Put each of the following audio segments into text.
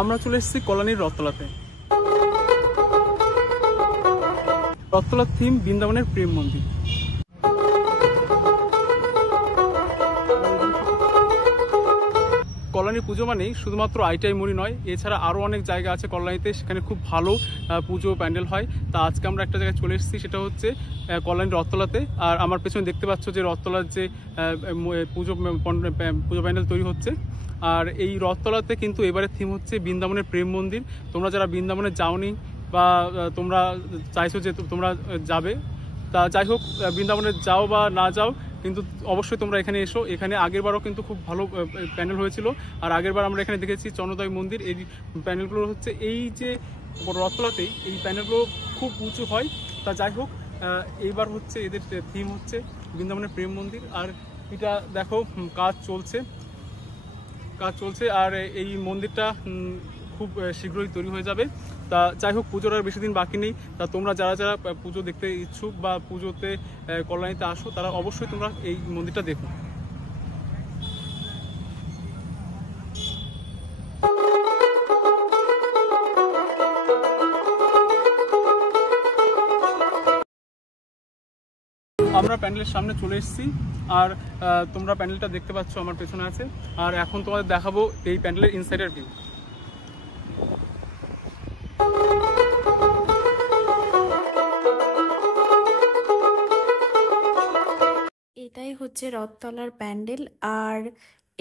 আমরা চলে এসেছি কল্যাণীর রথতলাতে। রথতলার থিম বৃন্দাবনের প্রেম মন্দির। কল্যাণী পুজো মানেই শুধুমাত্র আইটিআই মুড়ি নয়, এছাড়া আরও অনেক জায়গা আছে কল্যাণীতে, সেখানে খুব ভালো পুজো প্যান্ডেল হয়। তা আজকে আমরা একটা জায়গায় চলে এসেছি, সেটা হচ্ছে কল্যাণীর রথতলাতে। আর আমার পেছনে দেখতে পাচ্ছ যে রথতলার যে পুজো প্যান্ডেল তৈরি হচ্ছে। আর এই রথতলাতে কিন্তু এবারে থিম হচ্ছে বৃন্দাবনের প্রেম মন্দির। তোমরা যারা বৃন্দাবনে যাওনি বা তোমরা চাইছো যে তোমরা যাবে, তা যাই হোক, বৃন্দাবনে যাও বা না যাও, কিন্তু অবশ্যই তোমরা এখানে এসো। এখানে আগেরবারও কিন্তু খুব ভালো প্যান্ডেল হয়েছিল। আর আগেরবার আমরা এখানে দেখেছি চন্দ্রোদয় মন্দির। এই প্যান্ডেলগুলো হচ্ছে এই যে রথতলাতেই এই প্যান্ডেলগুলো খুব উঁচু হয়। তা যাই হোক, এইবার হচ্ছে এদের থিম হচ্ছে বৃন্দাবনের প্রেম মন্দির। আর এটা দেখো কাজ চলছে আর এই মন্দিরটা খুব শীঘ্রই তৈরি হয়ে যাবে। তা যাই হোক, পুজোর আর বেশি দিন বাকি নেই। তা তোমরা যারা পুজো দেখতে ইচ্ছুক বা পুজোতে কল্যাণীতে আসো, তারা অবশ্যই তোমরা এই মন্দিরটা দেখো। আমরা প্যান্ডেলের সামনে চলে এসেছি। আর তোমরা প্যান্ডেলটা দেখতে পাচ্ছ আমার পেছনে আছে। আর এখন তোমাদের দেখাবো এই প্যান্ডেলের ইনসাইডার ভিউ। এটাই হচ্ছে রথতলার প্যান্ডেল। আর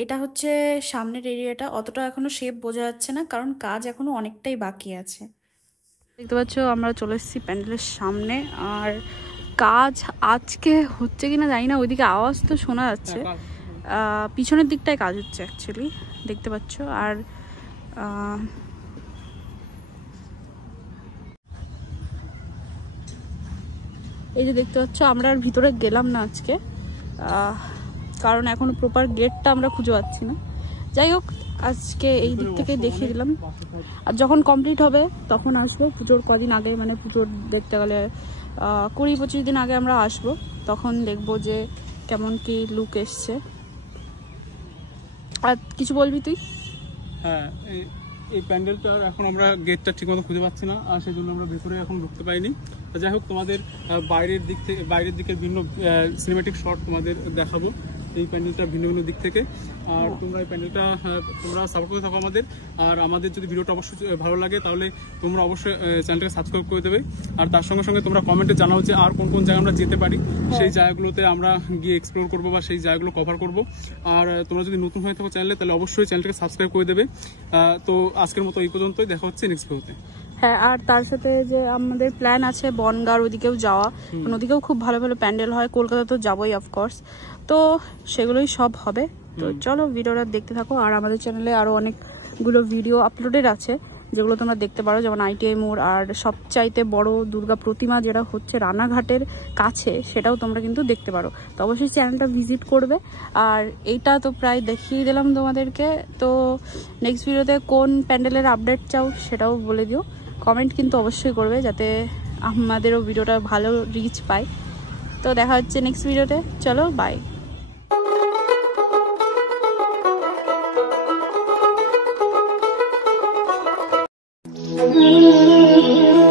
এটা হচ্ছে সামনের এরিয়াটা, অতটা এখনো শেপ বোঝা যাচ্ছে না কারণ কাজ এখনো অনেকটাই বাকি আছে। দেখতে পাচ্ছ আমরা চলে এসেছি প্যান্ডেলের সামনে। আর কাজ আজকে হচ্ছে কিনা জানি না, ওইদিকে আওয়াজ তো শোনা যাচ্ছে। পিছনের দিকটায় কাজ হচ্ছে অ্যাকচুয়ালি, দেখতে পাচ্ছ। আর এই যে দেখতে পাচ্ছ, আমরা আর ভিতরে গেলাম না আজকে, কারণ এখনো প্রপার গেটটা আমরা খুঁজে পাচ্ছি না। যাই হোক, আজকে এই দিক থেকে দেখিয়ে দিলাম। আর যখন কমপ্লিট হবে তখন আসবো। পুজোর কদিন আগে, মানে পুজোর দেখতে গেলে 20-25 দিন আগে আমরা আসবো, তখন দেখবো যে কেমন কি লুক এসছে। আর কিছু বলবি তুই? হ্যাঁ, এই প্যান্ডেলটা এখন আমরা গেটটা ঠিকমতো খুঁজে পাচ্ছি না, আর সেই জন্য আমরা ভেতরে এখন ঢুকতে পারিনি। যাই হোক, তোমাদের বাইরের দিকের ভিন্ন সিনেমেটিক শট তোমাদের দেখাবো এই প্যান্ডেলটা ভিন্ন ভিন্ন দিক থেকে। আর তোমরা এই প্যান্ডেলটা তোমরা সাপোর্ট করে থাকো আমাদের। আর আমাদের যদি ভিডিওটা অবশ্যই ভালো লাগে, তাহলে তোমরা অবশ্যই চ্যানেলটাকে সাবস্ক্রাইব করে দেবে। আর তার সঙ্গে সঙ্গে তোমরা কমেন্টে জানাও যে আর কোন কোন জায়গায় আমরা যেতে পারি, সেই জায়গাগুলোতে আমরা গিয়ে এক্সপ্লোর করবো বা সেই জায়গাগুলো কভার করবো। আর তোমরা যদি নতুন হয়ে থাকো চ্যানেলে, তাহলে অবশ্যই চ্যানেলটাকে সাবস্ক্রাইব করে দেবে। তো আজকের মতো এই পর্যন্তই, দেখা হচ্ছে নেক্সট ভিডিওতে। হ্যাঁ, আর তার সাথে যে আমাদের প্ল্যান আছে বনগাঁর ওদিকেও যাওয়া, ওদিকেও খুব ভালো ভালো প্যান্ডেল হয়। কলকাতা তো যাবোই অফকোর্স, তো সেগুলোই সব হবে। তো চলো ভিডিওটা দেখতে থাকো। আর আমাদের চ্যানেলে আরও অনেকগুলো ভিডিও আপলোডেড আছে যেগুলো তোমরা দেখতে পারো, যেমন আইটিআই মোড় আর সবচাইতে বড় দুর্গা প্রতিমা যেটা হচ্ছে রানাঘাটের কাছে, সেটাও তোমরা কিন্তু দেখতে পারো। তো অবশ্যই চ্যানেলটা ভিজিট করবে। আর এইটা তো প্রায় দেখিয়ে দিলাম তোমাদেরকে। তো নেক্সট ভিডিওতে কোন প্যান্ডেলের আপডেট চাও সেটাও বলে দিও। কমেন্ট কিন্তু অবশ্যই করবে, যাতে আমাদেরও ভিডিওটা ভালো রিচ পায়। তো দেখা হচ্ছে নেক্সট ভিডিওতে। চলো, বাই। Mm-hmm.